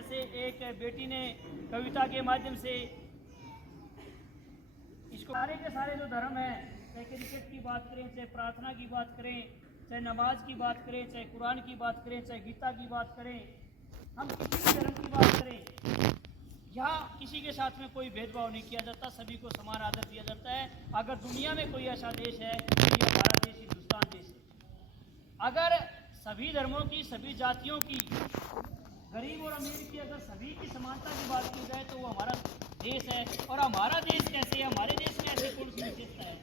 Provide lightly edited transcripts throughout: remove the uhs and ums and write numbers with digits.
जैसे एक बेटी ने कविता के माध्यम से इसको सारे के सारे जो धर्म है, चाहे क्रिकेट की बात करें, चाहे प्रार्थना की बात करें, चाहे नमाज की बात करें, चाहे कुरान की बात करें, चाहे गीता की बात करें, हम किसी भी धर्म की बात करें, यहाँ किसी के साथ में कोई भेदभाव नहीं किया जाता, सभी को समान आदर दिया जाता है। अगर दुनिया में कोई ऐसा देश है तो ये हमारा देश हिंदुस्तान देश है। अगर सभी धर्मों की, सभी जातियों की, गरीब और अमीर की, अगर सभी की समानता की बात की जाए तो वो हमारा देश है। और हमारा देश कैसे है, हमारे देश में ऐसी कौन सी विशेषता है?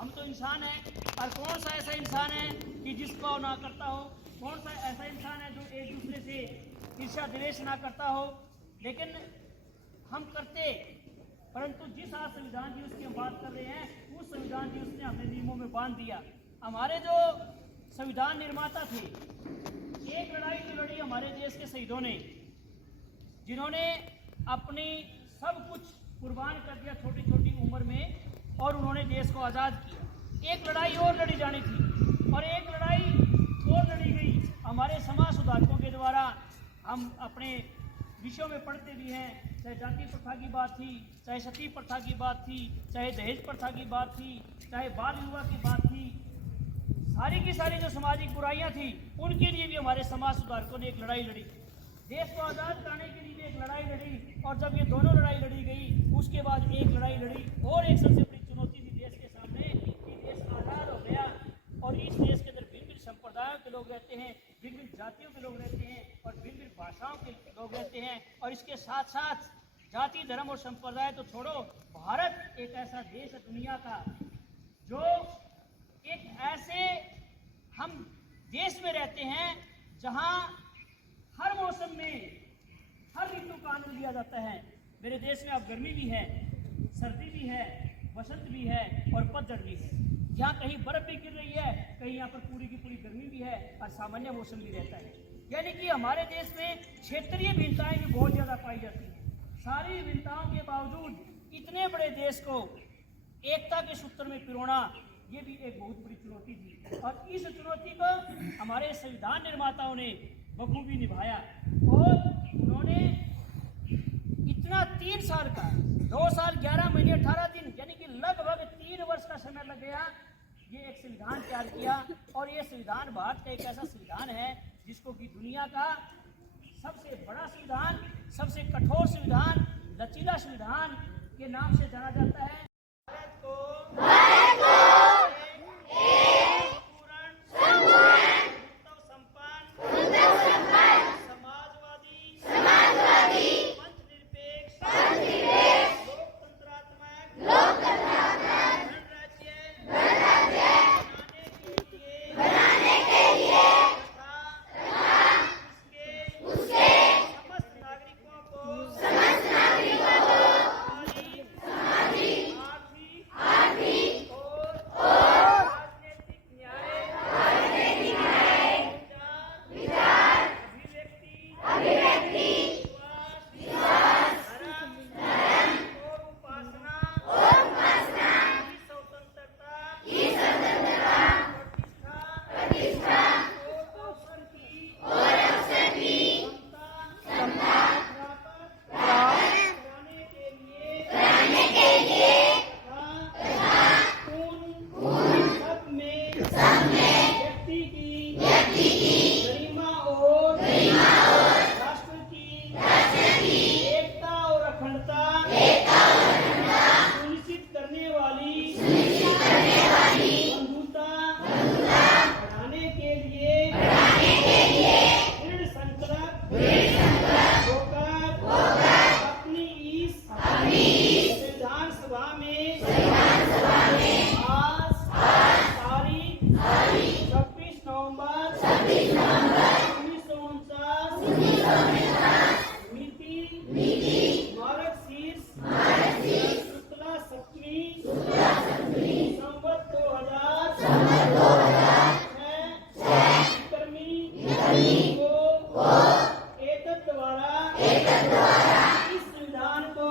हम तो इंसान हैं, और कौन सा ऐसा इंसान है कि जिसको ना करता हो? कौन सा ऐसा इंसान है जो एक दूसरे से ईर्ष्या द्वेष ना करता हो? लेकिन हम करते, परंतु जिस आज संविधान दिवस की हम बात कर रहे हैं, उस संविधान दिवस ने हमें नियमों में बांध दिया। हमारे जो संविधान निर्माता थे, एक लड़ाई जो लड़ी हमारे देश के शहीदों ने, जिन्होंने अपनी सब कुछ कुर्बान कर दिया छोटी छोटी उम्र में, और उन्होंने देश को आज़ाद किया। एक लड़ाई और लड़ी जानी थी, और एक लड़ाई और लड़ी गई हमारे समाज सुधारकों के द्वारा। हम अपने विषयों में पढ़ते भी हैं, चाहे जाति प्रथा की बात थी, चाहे सती प्रथा की बात थी, चाहे दहेज प्रथा की बात थी, चाहे बाल विवाह की बात थी, सारी की सारी जो सामाजिक बुराइयां थी, उनके लिए भी हमारे समाज सुधारकों ने एक लड़ाई लड़ी। देश को आज़ाद कराने के लिए भी एक लड़ाई लड़ी, और जब ये दोनों लड़ाई लड़ी गई, उसके बाद एक लड़ाई लड़ी और एक सबसे बड़ी चुनौती थी देश के सामने कि देश आज़ाद हो गया, और इस देश के अंदर भिन्न भिन्न संप्रदायों के लोग रहते हैं, भिन्न भिन्न जातियों के लोग रहते हैं, और भिन्न भिन्न भाषाओं के लोग रहते हैं। और इसके साथ साथ जाति, धर्म और संप्रदाय तो छोड़ो, भारत एक ऐसा देश है दुनिया का जो एक ऐसे हम देश में रहते हैं जहां हर मौसम में हर ऋतु का आनंद लिया जाता है। मेरे देश में अब गर्मी भी है, सर्दी भी है, बसंत भी है और पतझड़ भी है। यहाँ कहीं बर्फ भी गिर रही है, कहीं यहाँ पर पूरी की पूरी गर्मी भी है, और सामान्य मौसम भी रहता है। यानी कि हमारे देश में क्षेत्रीय भिन्नताएं भी बहुत ज़्यादा पाई जाती हैं। सारी विभिन्नताओं के बावजूद इतने बड़े देश को एकता के सूत्र में पिरोना, ये भी एक बहुत बड़ी चुनौती थी, और इस चुनौती को हमारे संविधान निर्माताओं ने बखूबी निभाया। और उन्होंने इतना 3 साल का, 2 साल 11 महीने 18 दिन, यानी कि लगभग 3 वर्ष का समय लग गया, ये एक संविधान तैयार किया। और ये संविधान भारत का एक ऐसा संविधान है जिसको कि दुनिया का सबसे बड़ा संविधान, सबसे कठोर संविधान, लचीला संविधान के नाम से जाना जाता है। इस संविधान को